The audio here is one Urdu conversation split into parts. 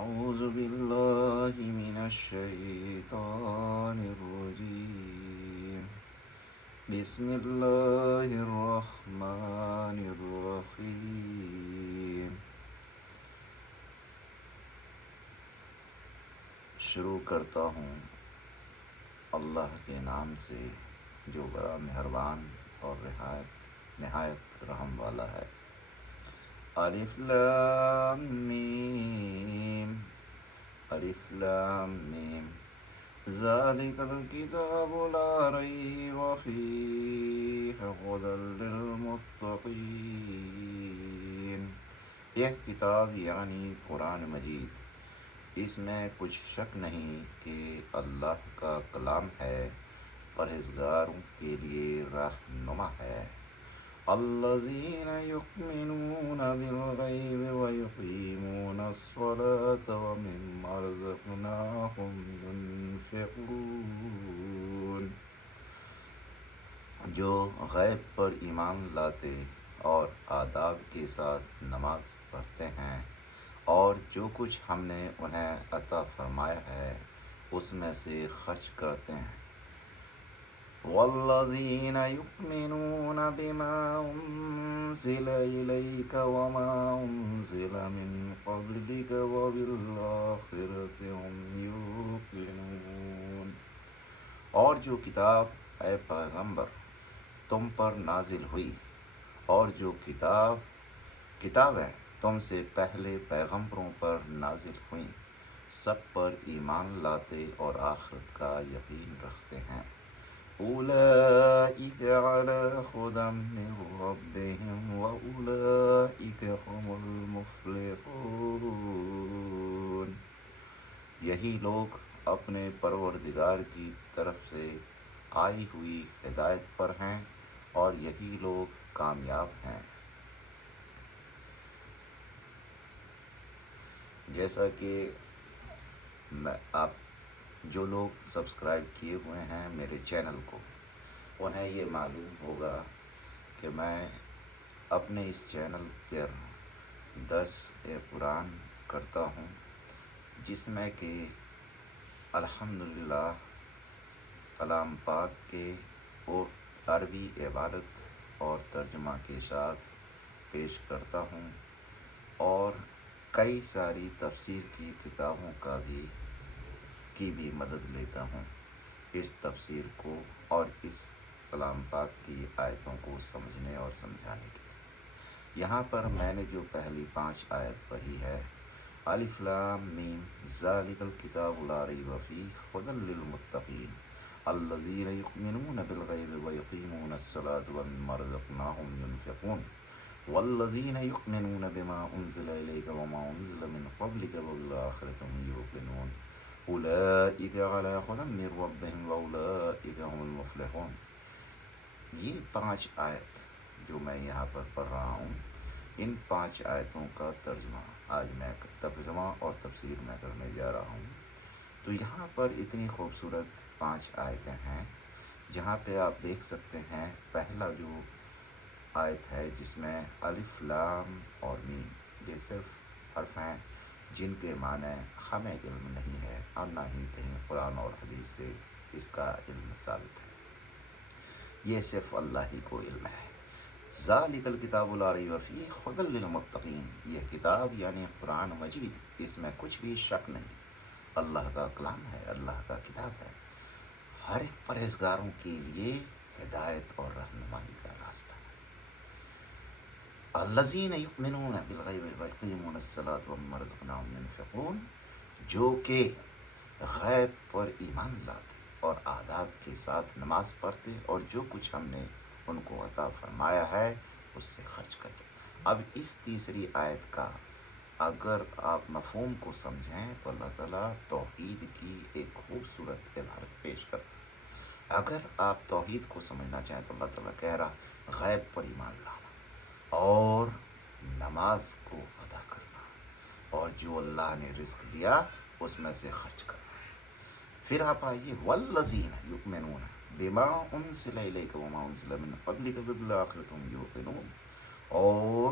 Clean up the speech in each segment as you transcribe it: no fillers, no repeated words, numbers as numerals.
أعوذ بالله من الشيطان الرجيم. بسم الله الرحمن الرحيم. شروع کرتا ہوں اللہ کے نام سے جو بڑا مہربان اور نہایت رحم والا ہے۔ الف لام میم، الف لام میم، ذالک الکتاب لا ریب فیہ ھدی للمتقین۔ یہ کتاب یعنی قرآن مجید، اس میں کچھ شک نہیں کہ اللہ کا کلام ہے، پرہیزگاروں کے لیے رہنما ہے۔ الذین یؤمنون بالغیب ویقیمون الصلاة ومما رزقناہم ينفقون، جو غیب پر ایمان لاتے اور آداب کے ساتھ نماز پڑھتے ہیں اور جو کچھ ہم نے انہیں عطا فرمایا ہے اس میں سے خرچ کرتے ہیں۔ والذین یؤمنون بما انزل الیک وما انزل من قبلک وبالآخرۃ هم یوقنون، اور جو کتاب اے پیغمبر تم پر نازل ہوئی اور جو کتابیں تم سے پہلے پیغمبروں پر نازل ہوئیں، سب پر ایمان لاتے اور آخرت کا یقین رکھتے ہیں۔ اولئک علی ھدی من ربہم واولئک ھم المفلحون، یہی لوگ اپنے پروردگار کی طرف سے آئی ہوئی ہدایت پر ہیں اور یہی لوگ کامیاب ہیں۔ جیسا کہ آپ جو لوگ سبسکرائب کیے ہوئے ہیں میرے چینل کو، انہیں یہ معلوم ہوگا کہ میں اپنے اس چینل پر درس قرآن کرتا ہوں، جس میں کہ الحمدللہ کلام پاک کے عربی عبارت اور ترجمہ کے ساتھ پیش کرتا ہوں، اور کئی ساری تفسیر کی کتابوں کی بھی مدد لیتا ہوں اس تفسیر کو اور اس کلام پاک کی آیتوں کو سمجھنے اور سمجھانے کے لیے۔ یہاں پر میں نے جو پہلی 5 آیت پڑھی ہے، الف لام میم ذالک الکتاب لا ریب فیہ ھدی للمتقین الذین یؤمنون بالغیب ویقیمون الصلاة ومما رزقناہم ینفقون، والذین یؤمنون بما انزل الیک وما انزل من قبلک وبالآخرۃ ھم یوقنون، اولئک علی ھدی من ربہم واولئک ھم المفلحون۔ یہ 5 آیت جو میں یہاں پر پڑھ رہا ہوں، ان 5 آیتوں کا ترجمہ آج میں ترجمہ اور تفسیر میں کرنے جا رہا ہوں۔ تو یہاں پر اتنی خوبصورت 5 آیتیں ہیں، جہاں پہ آپ دیکھ سکتے ہیں پہلا جو آیت ہے جس میں الف لام اور میم، یہ صرف حرف ہیں جن کے معنی ہمیں علم نہیں ہے اور نہ ہی کہیں قرآن اور حدیث سے اس کا علم ثابت ہے، یہ صرف اللہ ہی کو علم ہے۔ ذالک الکتاب لا ریب فیہ ھدی للمتقین، یہ کتاب یعنی قرآن مجید، اس میں کچھ بھی شک نہیں، اللہ کا کلام ہے، اللہ کا کتاب ہے، ہر ایک پرہیزگاروں کے لیے ہدایت اور رہنمائی کا راستہ ہے۔ الذین یؤمنون بالغیب ویقیمون الصلاة ومما رزقناہم ینفقون، جو کہ غیب پر ایمان لاتے اور آداب کے ساتھ نماز پڑھتے اور جو کچھ ہم نے ان کو عطا فرمایا ہے اس سے خرچ کرتے۔ اب اس تیسری آیت کا اگر آپ مفہوم کو سمجھیں تو اللہ تعالیٰ توحید کی ایک خوبصورت عبارت پیش کر رہا ہے۔ اگر آپ توحید کو سمجھنا چاہیں تو اللہ تعالیٰ کہہ رہا غیب پر ایمان لانا اور نماز کو ادا کرنا اور جو اللہ نے رزق دیا اس میں سے خرچ کرنا۔ پھر آپ آئیے والذین یؤمنون بما انزل الیک وما انزل من قبلک وبالآخرۃ ھم یوقنون، اور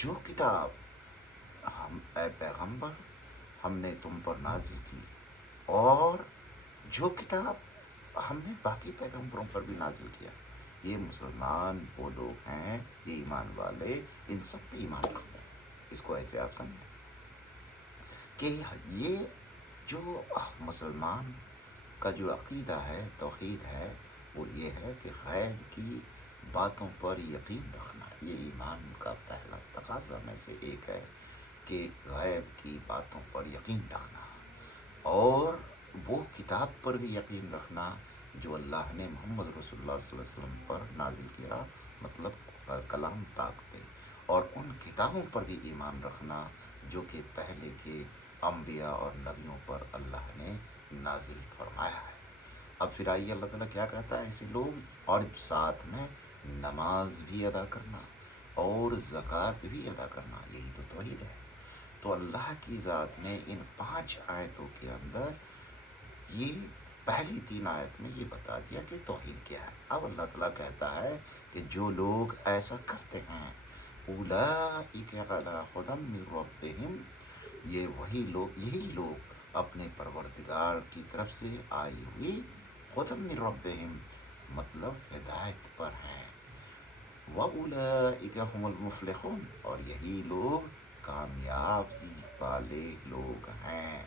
جو کتاب ہم اے پیغمبر ہم نے تم پر نازل کی، اور جو کتاب ہم نے باقی پیغمبروں پر بھی نازل کیا۔ یہ مسلمان وہ لوگ ہیں، یہ ایمان والے، ان سب پہ ایمان رکھتے ہیں۔ اس کو ایسے آپ سمجھیں کہ یہ جو مسلمان کا جو عقیدہ ہے، توحید ہے، وہ یہ ہے کہ غیب کی باتوں پر یقین رکھنا۔ یہ ایمان کا پہلا تقاضا میں سے ایک ہے کہ غیب کی باتوں پر یقین رکھنا، اور وہ کتاب پر بھی یقین رکھنا جو اللہ نے محمد رسول اللہ صلی اللہ علیہ وسلم پر نازل کیا، مطلب کلام پاک پہ، اور ان کتابوں پر بھی ایمان رکھنا جو کہ پہلے کے انبیاء اور نبیوں پر اللہ نے نازل فرمایا ہے۔ اب پھر آئیے اللہ تعالیٰ کیا کہتا ہے ایسے لوگ، اور ساتھ میں نماز بھی ادا کرنا اور زکوٰۃ بھی ادا کرنا، یہی تو توحید ہے۔ تو اللہ کی ذات نے ان 5 آیتوں کے اندر یہ پہلی 3 آیت میں یہ بتا دیا کہ توحید کیا ہے۔ اب اللہ تعالیٰ کہتا ہے کہ جو لوگ ایسا کرتے ہیں، اولئک علی ھدی من ربہم، یہ وہی لوگ، یہی لوگ اپنے پروردگار کی طرف سے آئی ہوئی ھدی من ربہم، مطلب ہدایت پر ہیں، وَأُولَئِكَ هُمُ الْمُفْلِحُونَ، اور یہی لوگ کامیابی والے لوگ ہیں۔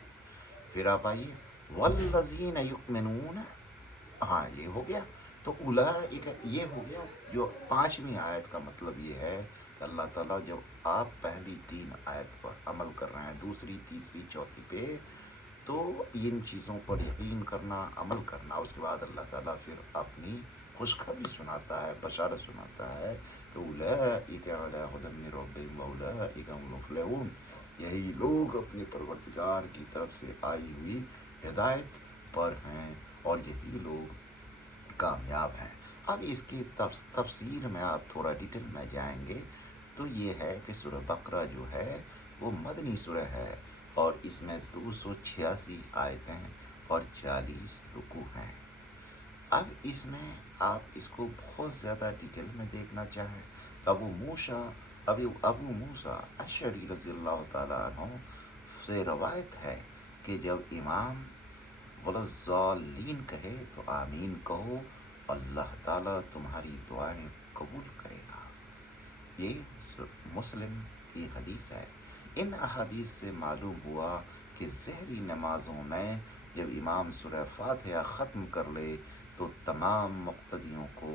پھر آپ آئیے وَالَّذِينَ يُؤْمِنُونَ، ہاں یہ ہو گیا۔ تو اولئک یہ ہو گیا، جو 5ویں آیت کا مطلب یہ ہے کہ اللہ تعالیٰ جب آپ پہلی 3 آیت پر عمل کر رہے ہیں، دوسری، تیسری، چوتھی پہ، تو ان چیزوں پر یقین کرنا، عمل کرنا، اس کے بعد اللہ تعالیٰ پھر اپنی خوشخبری سناتا ہے، بشارت سناتا ہے کہ اولئک علی ھدی من ربہم واولئک هم المفلحون، یہی لوگ اپنے پروردگار کی طرف سے آئی ہوئی ہدایت پر ہیں، اور یہی لوگ کامیاب ہیں۔ اب اس کی تفسیر میں آپ تھوڑا ڈیٹیل میں جائیں گے تو یہ ہے کہ سورہ بقرہ جو ہے وہ مدنی سورہ ہے، اور اس میں 286 آیتیں اور 40 رکوع ہیں۔ اب اس میں آپ اس کو بہت زیادہ ڈیٹیل میں دیکھنا چاہیں تو ابو موسیٰ اشعری رضی اللہ تعالیٰ عنہ سے روایت ہے کہ جب امام وَلَضَّالِّينَ کہے تو آمین کہو، اللہ تعالیٰ تمہاری دعائیں قبول کرے گا۔ یہ مسلم کی حدیث ہے۔ ان احادیث سے معلوم ہوا کہ ظہری نمازوں میں جب امام سورہ فاتحہ ختم کر لے تو تمام مقتدیوں کو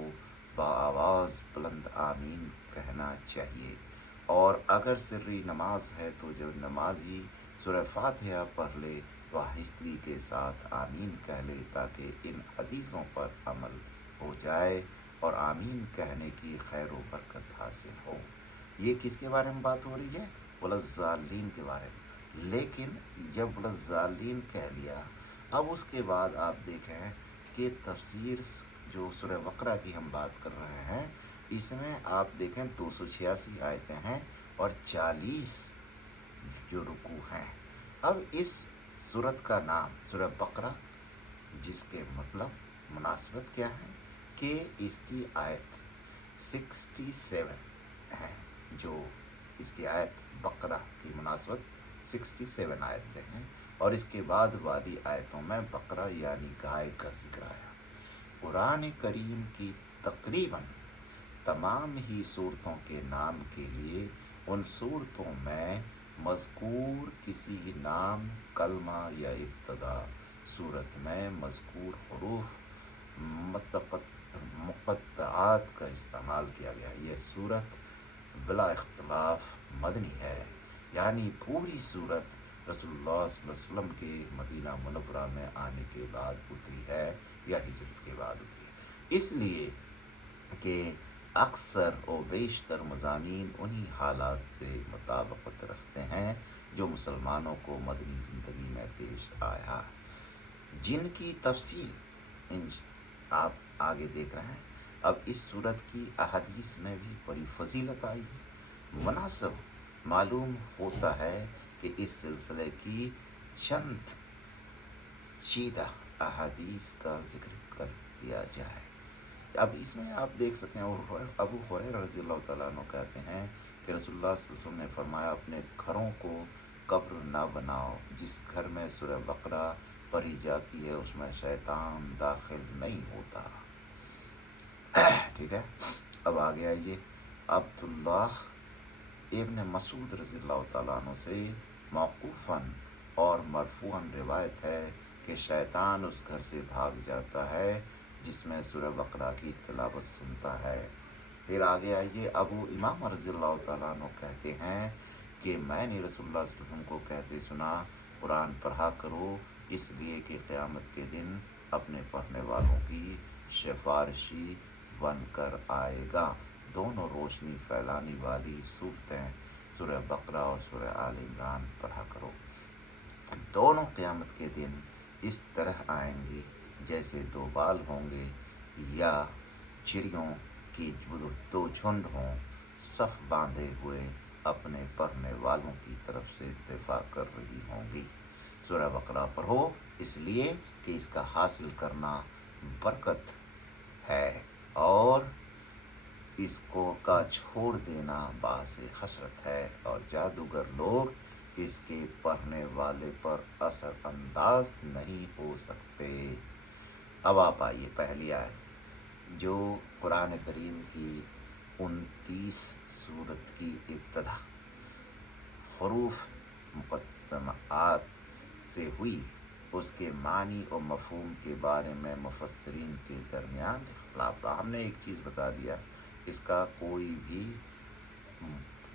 بآواز بلند آمین کہنا چاہیے، اور اگر سری نماز ہے تو جب نمازی سورہ فاتحہ پڑھ لے تو آہستگی کے ساتھ آمین کہہ لے، تاکہ ان حدیثوں پر عمل ہو جائے اور آمین کہنے کی خیر و برکت حاصل ہو۔ یہ کس کے بارے میں بات ہو رہی ہے؟ وَلَضَّالِّينَ کے بارے میں۔ لیکن جب وَلَضَّالِّينَ کہہ لیا، اب اس کے بعد آپ دیکھیں کہ تفسیر جو سورہ بقرہ کی ہم بات کر رہے ہیں، اس میں آپ دیکھیں 286 آیتیں ہیں اور 40 جو رکوع ہیں۔ اب اس سورت کا نام سورہ بقرہ، جس کے مطلب مناسبت کیا ہے کہ اس کی آیت 67 ہے، جو اس کی آیت بقرہ کی مناسبت 67 آیت سے ہیں، اور اس کے بعد والی آیتوں میں بقرہ یعنی گائے کا ذکر آیا۔ قرآن کریم کی تقریباً تمام ہی صورتوں کے نام کے لیے ان صورتوں میں مذکور کسی نام، کلمہ یا ابتدا صورت میں مذکور حروف مقطعات کا استعمال کیا گیا ہے۔ یہ صورت بلا اختلاف مدنی ہے، یعنی پوری صورت رسول اللہ صلی اللہ علیہ وسلم کے مدینہ منورہ میں آنے کے بعد اتری ہے یا ہجرت کے بعد اتری ہے، اس لیے کہ اکثر و بیشتر مضامین انہی حالات سے مطابقت رکھتے ہیں جو مسلمانوں کو مدنی زندگی میں پیش آیا، جن کی تفصیل آپ آگے دیکھ رہے ہیں۔ اب اس صورت کی احادیث میں بھی بڑی فضیلت آئی ہے۔ مناسب معلوم ہوتا ہے کہ اس سلسلے کی چند چیدہ احادیث کا ذکر کر دیا جائے۔ اب اس میں آپ دیکھ سکتے ہیں، اور ابو ہریرہ رضی اللہ تعالیٰ عنہ کہتے ہیں کہ رسول اللہ صلی اللہ علیہ وسلم نے فرمایا، اپنے گھروں کو قبر نہ بناؤ جس گھر میں سورہ بقرہ پڑھی جاتی ہے اس میں شیطان داخل نہیں ہوتا. ٹھیک ہے. اب آگے آئیے. عبداللہ ابن مسعود رضی اللہ تعالیٰ عنہ سے موقوفاً اور مرفوعاً روایت ہے کہ شیطان اس گھر سے بھاگ جاتا ہے جس میں سورہ بقرہ کی تلاوت سنتا ہے. پھر آگے آئیے. ابو امام رضی اللہ تعالیٰ عنہ کہتے ہیں کہ میں نے رسول اللہ صلی اللہ علیہ وسلم کو کہتے سنا قرآن پڑھا کرو اس لیے کہ قیامت کے دن اپنے پڑھنے والوں کی سفارشی بن کر آئے گا. دونوں روشنی پھیلانے والی صورتیں سورہ بقرہ اور سورہ آل عمران پڑھا کرو. دونوں قیامت کے دن اس طرح آئیں گے جیسے دو بال ہوں گے یا چڑیوں کی دو جھنڈ ہوں صف باندھے ہوئے اپنے پڑھنے والوں کی طرف سے دفاع کر رہی ہوں گی. سورہ بقرہ پڑھو اس لیے کہ اس کا حاصل کرنا برکت ہے اور اس کو کا چھوڑ دینا باعث حسرت ہے اور جادوگر لوگ اس کے پڑھنے والے پر اثر انداز نہیں ہو سکتے. اب آپ آئیے پہلی آیت جو قرآن کریم کی 29 سورت کی ابتدا حروف مقطعات سے ہوئی. اس کے معنی اور مفہوم کے بارے میں مفسرین کے درمیان اختلاف رہا. ہم نے ایک چیز بتا دیا اس کا کوئی بھی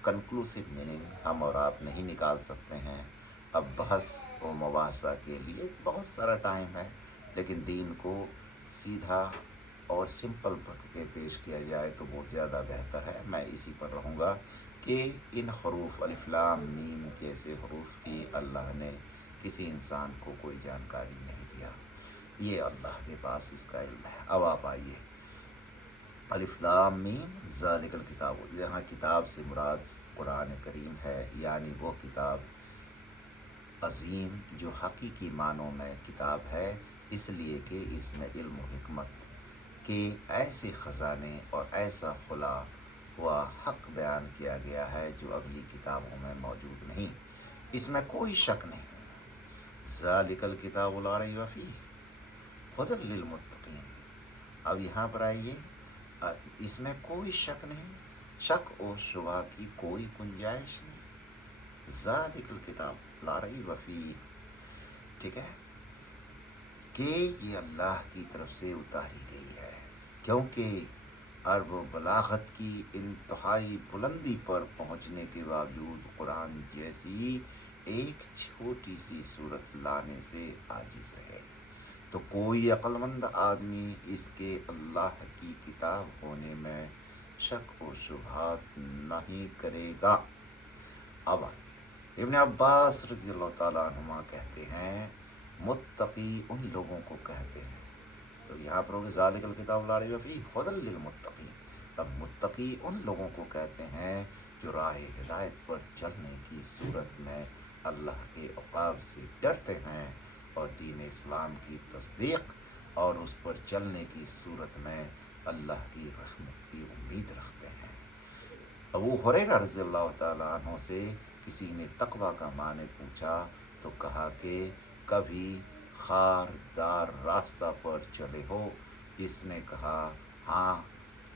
کنکلوسیو میننگ ہم اور آپ نہیں نکال سکتے ہیں. اب بحث و مباحثہ کے لیے بہت سارا ٹائم ہے لیکن دین کو سیدھا اور سمپل پڑھ کے پیش کیا جائے تو بہت زیادہ بہتر ہے. میں اسی پر رہوں گا کہ ان حروف الف لام میم جیسے حروف کی اللہ نے کسی انسان کو کوئی جانکاری نہیں دیا. یہ اللہ کے پاس اس کا علم ہے. اب آپ آئیے. الف لام میم ذالک الکتاب. یہاں کتاب سے مراد قرآن کریم ہے یعنی وہ کتاب عظیم جو حقیقی معنوں میں کتاب ہے اس لیے کہ اس میں علم و حکمت کے ایسے خزانے اور ایسا خلا و حق بیان کیا گیا ہے جو اگلی کتابوں میں موجود نہیں. اس میں کوئی شک نہیں. ذالک الکتاب لا ریب فیہ ھدی للمتقین. اب یہاں پر آئیے. اس میں کوئی شک نہیں, شک و شبہ کی کوئی گنجائش نہیں. ذالک الکتاب لا ریب فیہ, ٹھیک ہے, کہ یہ اللہ کی طرف سے اتاری گئی ہے کیونکہ عرب و بلاغت کی انتہائی بلندی پر پہنچنے کے باوجود قرآن جیسی ایک چھوٹی سی صورت لانے سے عاجز رہے تو کوئی عقل مند آدمی اس کے اللہ کی کتاب ہونے میں شک و شبہات نہیں کرے گا. اب ابن عباس رضی اللہ تعالیٰ عنہما کہتے ہیں متقی ان لوگوں کو کہتے ہیں. تو یہاں پر ہوگی ذالک الکتاب لا ریب فیہ ھدی للمتقین. اب متقی ان لوگوں کو کہتے ہیں جو راہ ہدایت پر چلنے کی صورت میں اللہ کے عقاب سے ڈرتے ہیں اور دین اسلام کی تصدیق اور اس پر چلنے کی صورت میں اللہ کی رحمت کی امید رکھتے ہیں. ابو ہریرہ رضی اللہ تعالیٰ عنہ سے کسی نے تقویٰ کا معنی پوچھا تو کہا کہ کبھی خاردار راستہ پر چلے ہو. اس نے کہا ہاں.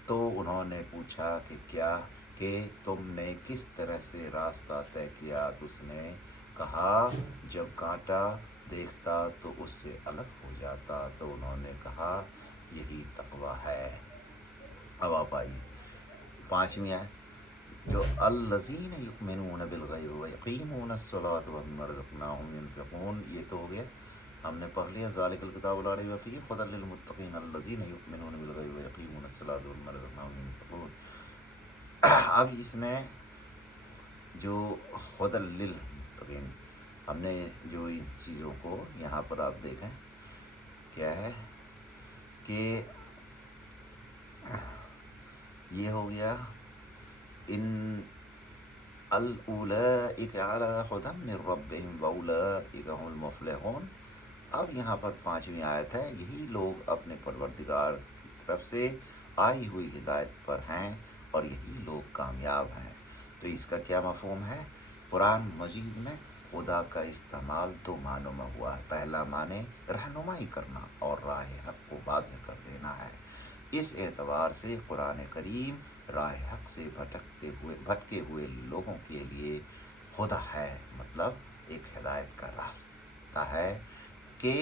تو انہوں نے پوچھا کہ کیا, کہ تم نے کس طرح سے راستہ طے کیا؟ تو اس نے کہا جب کانٹا دیکھتا تو اس سے الگ ہو جاتا. تو انہوں نے کہا یہی تقویٰ ہے. اب آپ آئیے 5ویں آیت جو الذین یؤمنون بالغیب ویقیمون الصلاۃ ومما رزقناہم ینفقون. یہ تو ہو گیا, ہم نے پڑھ لیا ذالک الکتاب لا ریب فیہ ھدی للمتقین الذین یؤمنون بالغیب ویقیمون الصلاۃ ومما رزقناہم ینفقون. اب اس میں جو ھدی للمتقین ہم نے جو ان چیزوں کو یہاں پر آپ دیکھیں کیا ہے کہ یہ ہو گیا ان اولئک علی ھدی من ربہم واولئک ھم المفلحون. اب یہاں پر 5ویں آیت ہے یہی لوگ اپنے پروردگار کی طرف سے آئی ہوئی ہدایت پر ہیں اور یہی لوگ کامیاب ہیں. تو اس کا کیا مفہوم ہے؟ قرآن مجید میں خدا کا استعمال دو معنوں میں ہوا ہے۔ پہلا معنی رہنمائی کرنا اور راہ حق کو واضح کر دینا ہے۔ اس اعتبار سے قرآن کریم راہ حق سے بھٹکے ہوئے لوگوں کے لیے خدا ہے، مطلب ایک ہدایت کا راستہ ہے کہ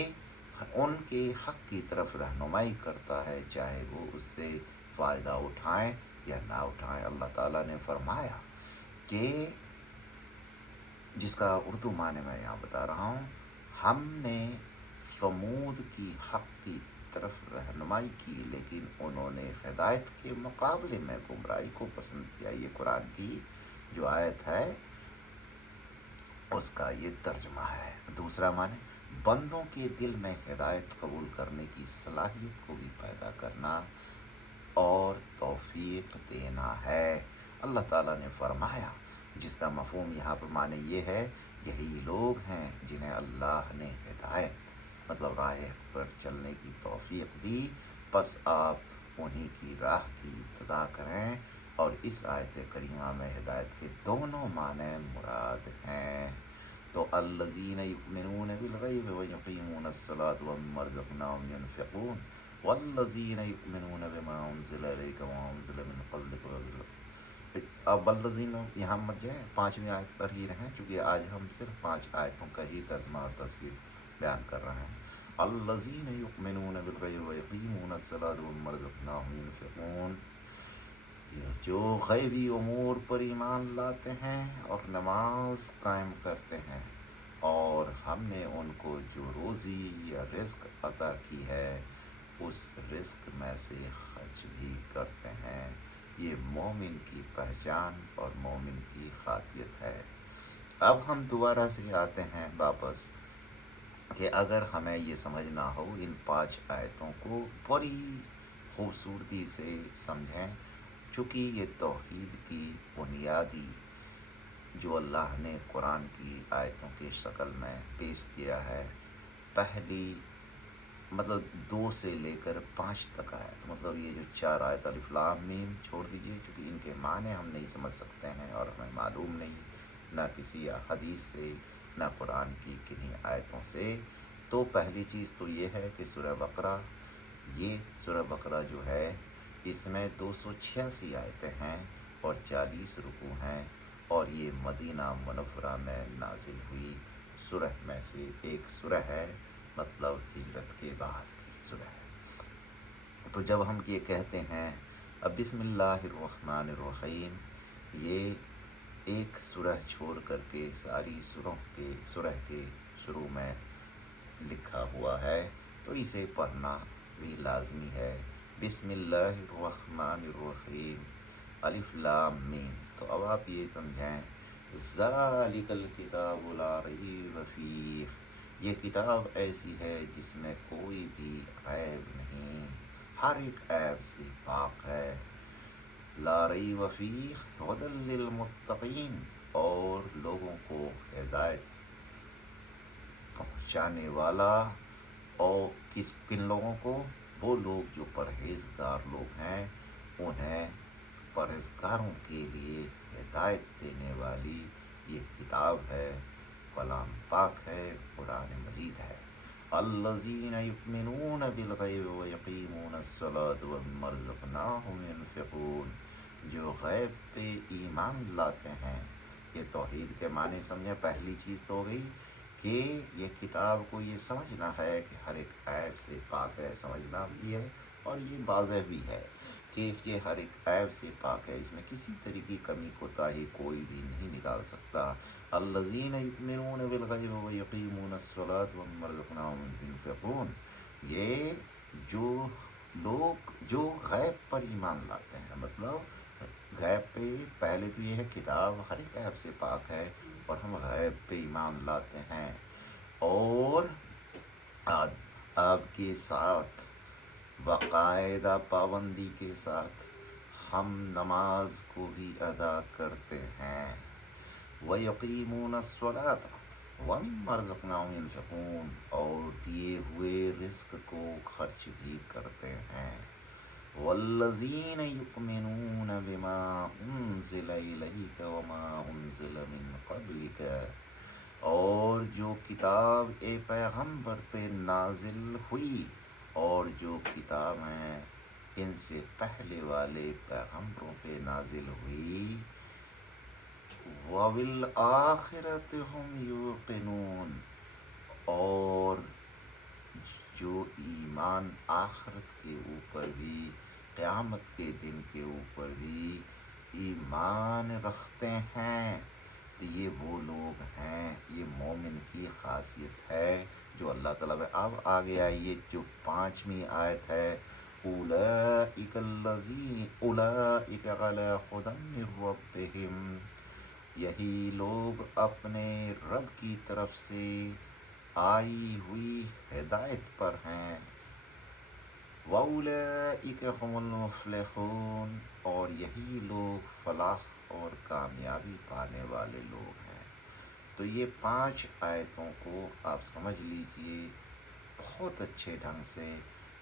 ان کے حق کی طرف رہنمائی کرتا ہے، چاہے وہ اس سے فائدہ اٹھائیں یا نہ اٹھائیں۔ اللہ تعالیٰ نے فرمایا کہ جس کا اردو معنی میں یہاں بتا رہا ہوں، ہم نے ثمود کی حق کی طرف رہنمائی کی لیکن انہوں نے ہدایت کے مقابلے میں گمراہی کو پسند کیا۔ یہ قرآن کی جو آیت ہے اس کا یہ ترجمہ ہے۔ دوسرا معنی بندوں کے دل میں ہدایت قبول کرنے کی صلاحیت کو بھی پیدا کرنا اور توفیق دینا ہے۔ اللہ تعالیٰ نے فرمایا، جس کا مفہوم یہاں پر معنی یہ ہے، یہی لوگ ہیں جنہیں اللہ نے ہدایت مطلب راہ پر چلنے کی توفیق دی، پس آپ انہی کی راہ کی ابتدا کریں۔ اور اس آیت کریمہ میں ہدایت کے دونوں معنی مراد ہیں۔ تو الذین یؤمنون بالغیب ویقیمون الصلاۃ ومما رزقناہم ینفقون والذین یؤمنون بما انزل الیک وما انزل من قبلک۔ اب الذین یہاں مت جائیں، 5ویں آیت پر ہی رہیں، چونکہ آج ہم صرف 5 آیتوں کا ہی ترجمہ اور تفسیر بیان کر رہے ہیں۔ الذین یؤمنون بالغیب ویقیمون الصلاۃ ومما رزقناہم ینفقون، جو غیبی امور پر ایمان لاتے ہیں اور نماز قائم کرتے ہیں، اور ہم نے ان کو جو روزی یا رزق عطا کی ہے اس رزق میں سے خرچ بھی کرتے ہیں۔ یہ مومن کی پہچان اور مومن کی خاصیت ہے۔ اب ہم دوبارہ سے آتے ہیں واپس کہ اگر ہمیں یہ سمجھنا ہو، ان 5 آیتوں کو بڑی خوبصورتی سے سمجھیں، چونکہ یہ توحید کی بنیادی جو اللہ نے قرآن کی آیتوں کی شکل میں پیش کیا ہے، پہلی مطلب 2 سے لے کر 5 تک آیت، مطلب یہ جو 4 آیت الف لام میم چھوڑ دیجئے، چونکہ ان کے معنی ہم نہیں سمجھ سکتے ہیں اور ہمیں معلوم نہیں، نہ کسی حدیث سے نہ قرآن کی کنہیں آیتوں سے۔ تو پہلی چیز تو یہ ہے کہ سورہ بقرہ جو ہے اس میں 286 آیتیں ہیں اور 40 رکوع ہیں، اور یہ مدینہ منورہ میں نازل ہوئی سورہ میں سے ایک سورہ ہے، مطلب ہجرت کے بعد کی سورہ ہے۔ تو جب ہم یہ کہتے ہیں اب بسم اللہ الرحمن الرحیم، یہ ایک سورہ چھوڑ کر کے ساری سورہ کے شروع میں لکھا ہوا ہے، تو اسے پڑھنا بھی لازمی ہے۔ بسم اللہ الرحمن الرحیم الف لام میم۔ تو اب آپ یہ سمجھیں، ذالک الکتاب لا ریب فیہ، یہ کتاب ایسی ہے جس میں کوئی بھی عیب نہیں، ہر ایک عیب سے پاک ہے۔ لا ریب فیہ ھدی للمتقین، اور لوگوں کو ہدایت پہنچانے والا، اور کن لوگوں کو؟ وہ لوگ جو پرہیزگار لوگ ہیں، انہیں پرہیزگاروں کے لیے ہدایت دینے والی یہ کتاب ہے، کلام پاک ہے، قرآن مجید ہے۔ الذین یؤمنون بالغیب ویقیمون الصلاۃ ومما رزقناہم ینفقون، جو غیب پہ ایمان لاتے ہیں۔ یہ توحید کے معنی سمجھیں۔ پہلی چیز تو ہو گئی کہ یہ کتاب کو یہ سمجھنا ہے کہ ہر ایک عیب سے پاک ہے، سمجھنا بھی ہے، اور یہ واضح بھی ہے کہ یہ ہر ایک عیب سے پاک ہے، اس میں کسی طرح کی کمی کوتاہی کوئی بھی نہیں نکال سکتا۔ الذین یؤمنون بالغیب ویقیمون الصلاۃ ومما رزقناہم ینفقون، یہ جو لوگ جو غیب پر ایمان لاتے ہیں، مطلب غیب پہ پہلے تو یہ ہے کتاب ہر ایک عیب سے پاک ہے، اور ہم غیب پہ ایمان لاتے ہیں، اور آپ کے ساتھ باقاعدہ پابندی کے ساتھ ہم نماز کو بھی ادا کرتے ہیں۔ وَيُقِيمُونَ الصَّلَاةَ وَمِمَّا رَزَقْنَاهُمْ يُنْفِقُونَ، اور دیے ہوئے رزق کو خرچ بھی کرتے ہیں۔ وَالَّذِينَ يُؤْمِنُونَ بِمَا أُنزِلَ إِلَيْكَ وَمَا أُنزِلَ مِن قَبْلِكَ، جو کتاب اے پیغمبر پہ نازل ہوئی اور جو کتابیں ان سے پہلے والے پیغمبروں پہ نازل ہوئی، وَبِالْآخِرَةِ هُمْ يُوقِنُونَ، اور جو ایمان آخرت کے اوپر بھی، قیامت کے دن کے اوپر بھی ایمان رکھتے ہیں، تو یہ وہ لوگ ہیں، یہ مومن کی خاصیت ہے جو اللہ تعالیٰ میں۔ اب آگے آئیے جو 5ویں آیت ہے، اولئک علی ھدی من ربہم، یہی لوگ اپنے رب کی طرف سے آئی ہوئی ہدایت پر ہیں، وَأُولَئِکَ هُمُ الْمُفْلِحُونَ، اور یہی لوگ فلاح اور کامیابی پانے والے لوگ ہیں۔ تو یہ 5 آیتوں کو آپ سمجھ لیجئے بہت اچھے ڈھنگ سے،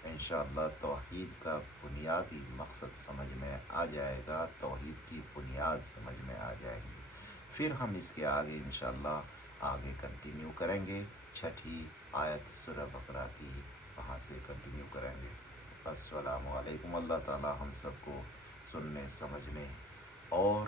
انشاءاللہ توحید کا بنیادی مقصد سمجھ میں آ جائے گا، توحید کی بنیاد سمجھ میں آ جائے گی۔ پھر ہم اس کے آگے انشاءاللہ آگے کنٹینیو کریں گے، 6 آیت سورہ بقرہ کی، وہاں سے کنٹینیو کریں گے۔ السلام علیکم۔ اللہ تعالی ہم سب کو سننے، سمجھنے اور